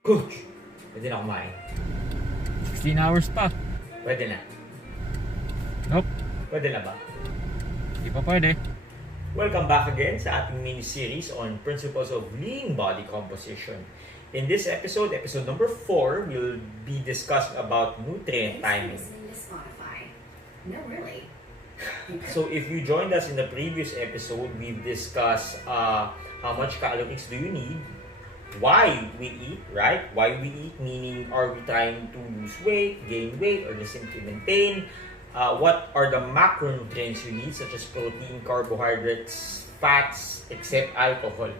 Coach, pwede na kumain. 16 hours pa. Pwede na. Nope, Pwede na ba? di pa pwede. Welcome back again sa ating mini-series on principles of lean body composition. In this episode, episode number 4, we'll be discussing about nutrient timing. No, really. So if you joined us in the previous episode, we've discussed how much calories do you need, why we eat, right? Why we eat, meaning are we trying to lose weight, gain weight, or just simply maintain? What are the macronutrients you need, such as protein, carbohydrates, fats, except alcohol.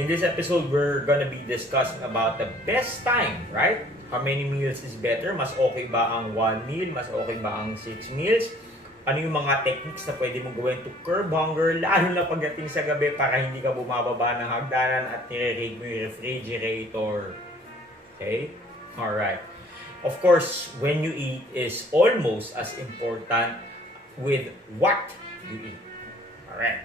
In this episode, we're gonna be discussing about the best time, right? How many meals is better? Mas okay ba ang 1 meal? Mas okay ba ang 6 meals? Ano yung mga techniques na pwede mong gawin to curb hunger, lalo na pagdating sa gabi para hindi ka bumababa ng hagdanan at nire-raid mo yung refrigerator. Okay? Alright. Of course, when you eat is almost as important with what you eat. Alright.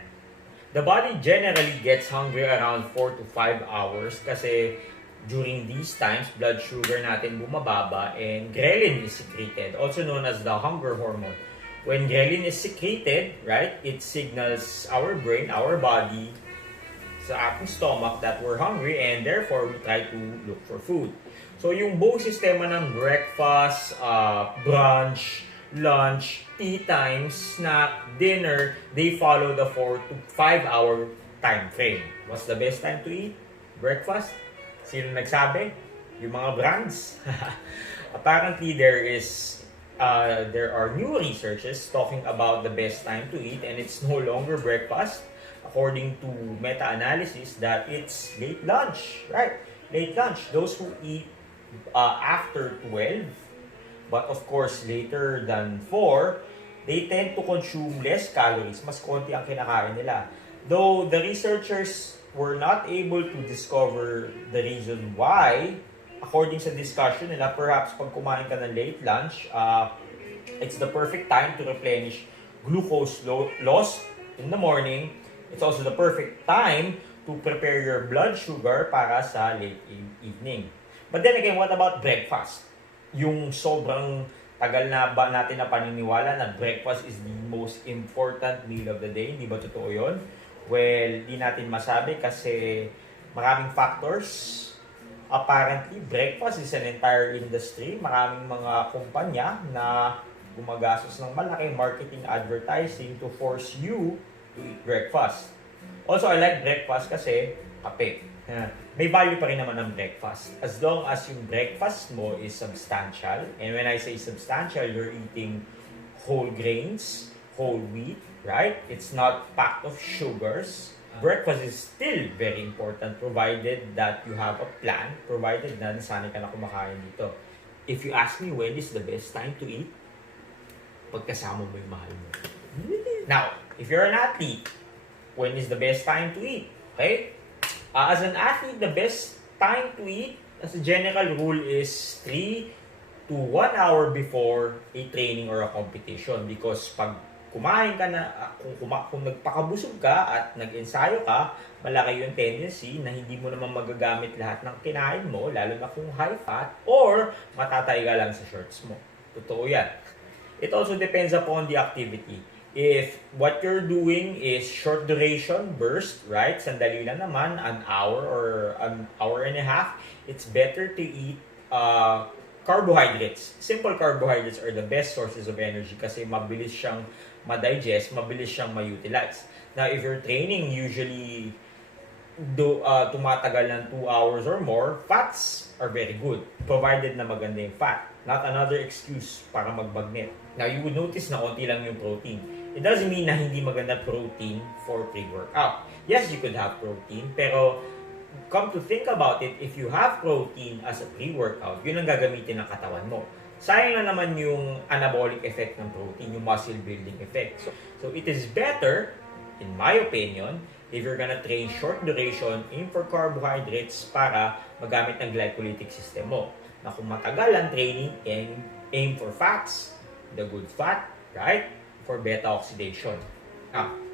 The body generally gets hungry around 4 to 5 hours kasi during these times, blood sugar natin bumababa and ghrelin is secreted, also known as the hunger hormone. When ghrelin is secreted, right, it signals our brain, our body, sa ating stomach that we're hungry and therefore we try to look for food. So yung buong sistema ng breakfast, brunch, lunch, tea time, snack, dinner, they follow the 4 to 5 hour time frame. What's the best time to eat? Breakfast? Sino nagsabi? Yung mga brands? Apparently there are new researches talking about the best time to eat and it's no longer breakfast. According to meta-analysis, that it's late lunch, right? Late lunch. Those who eat after 12, but of course later than 4, they tend to consume less calories. Mas konti ang kinakain nila. Though the researchers were not able to discover the reason why, according sa discussion nila, perhaps pag kumain ka ng late lunch, it's the perfect time to replenish glucose loss in the morning. It's also the perfect time to prepare your blood sugar para sa late evening. But then again, what about breakfast? Yung sobrang tagal na ba natin na paniniwala na breakfast is the most important meal of the day. Hindi ba totoo yun? Well, di natin masabi kasi maraming factors. Apparently, breakfast is an entire industry. Maraming mga kumpanya na gumagastos ng malaking marketing advertising to force you to eat breakfast. Also, I like breakfast kasi kape. May value pa rin naman ang breakfast. As long as yung breakfast mo is substantial, and when I say substantial, you're eating whole grains, whole wheat, right? It's not packed of sugars. Breakfast is still very important provided that you have a plan, provided na nasanay ka na kumakain dito. If you ask me when is the best time to eat, pagkasama mo yung mahal mo. Now, if you're an athlete, when is the best time to eat? Okay? As an athlete, the best time to eat, as a general rule, is 3 to 1 hour before a training or a competition. Because pag kumain ka na, kung nagpakabusog ka at nag-ensayo ka, malaki yung tendency na hindi mo naman magagamit lahat ng kinain mo, lalo na kung high fat, or matatay ka lang sa shorts mo. Totoo yan. It also depends upon the activity. If what you're doing is short duration burst, right? Sandali lang naman, an hour or an hour and a half, it's better to eat carbohydrates. Simple carbohydrates are the best sources of energy kasi mabilis siyang ma-digest, mabilis siyang ma-utilize. Now, if you're training, usually tumatagal ng 2 hours or more, fats are very good, provided na maganda yung fat. Not another excuse para magbagnet. Now, you would notice na konti lang yung protein. It doesn't mean na hindi maganda protein for pre-workout. Yes, you could have protein, pero come to think about it, if you have protein as a pre-workout, yun ang gagamitin ng katawan mo. Sayang na naman yung anabolic effect ng protein, yung muscle building effect. So it is better, in my opinion, if you're gonna train short duration, aim for carbohydrates para magamit ng glycolytic system mo. Na kung matagal ang training, aim for fats, the good fat, right? For beta oxidation.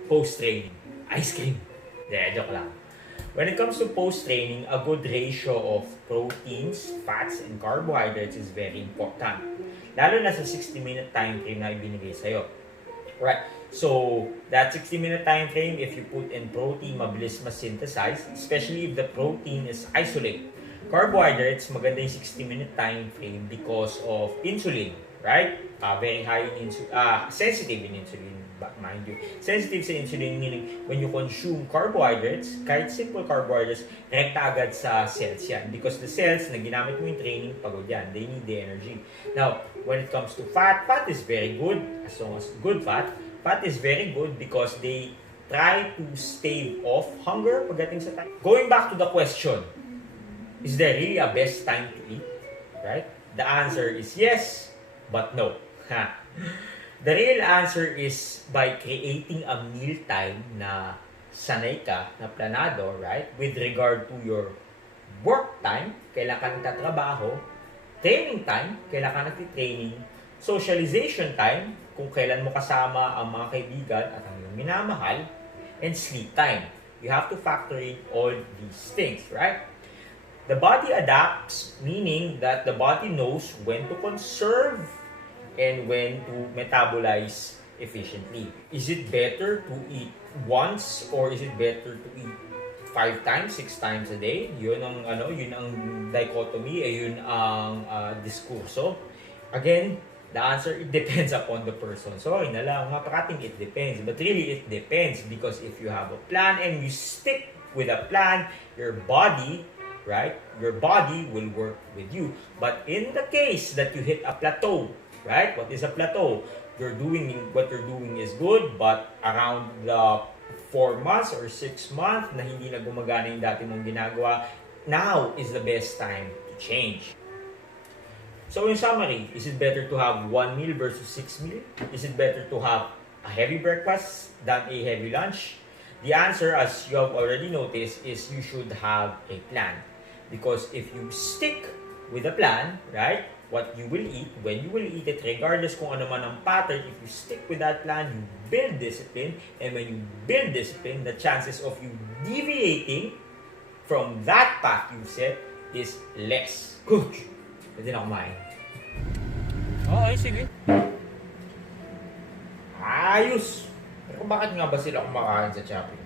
Post-training, ice cream. Joke lang. When it comes to post-training, a good ratio of proteins, fats, and carbohydrates is very important. Lalo na sa 60-minute time frame na ibinigay sa'yo. Right. So, that 60-minute time frame, if you put in protein, mabilis ma-synthesize, especially if the protein is isolate. Carbohydrates, maganda yung 60-minute time frame because of insulin, right? Very high in insulin, sensitive in insulin, mind you. Sensitive sa insulin, meaning when you consume carbohydrates, kahit simple carbohydrates, rekta agad sa cells yan. Because the cells na ginamit mo yung training, pagod yan. They need the energy. Now, when it comes to fat, fat is very good, as long as good fat. Fat is very good because they try to stave off hunger pagdating sa time. Going back to the question, is there really a best time to eat? Right? The answer is yes, but no. The real answer is by creating a meal time na sanay ka, na planado, right? With regard to your work time, kailan ka nagtatrabaho, training time, kailan ka nagtitraining, socialization time, kung kailan mo kasama ang mga kaibigan at ang iyong minamahal, and sleep time. You have to factor in all these things, right? The body adapts, meaning that the body knows when to conserve and when to metabolize efficiently. Is it better to eat once or is it better to eat 5 times, 6 times a day? Yun ang dichotomy, yun ang diskurso. Again, the answer, it depends upon the person. Sorry na lang, mapakating it depends. But really, it depends because if you have a plan and you stick with a plan, your body, right? Your body will work with you. But in the case that you hit a plateau, right? What is a plateau? What you're doing is good, but around the 4 months or 6 months na hindi na gumagana yung dati mong ginagawa, now is the best time to change. So in summary, is it better to have 1 meal versus 6 meal? Is it better to have a heavy breakfast than a heavy lunch? The answer, as you have already noticed, is you should have a plan. Because if you stick with a plan, right, what you will eat, when you will eat it, regardless kung ano man ang pattern, if you stick with that plan, you build discipline, and when you build discipline, the chances of you deviating from that path you set is less. Good. Pwede na kumain. Okay, sige. Ayos! Pero bakit nga ba sila kumakain sa Chappie?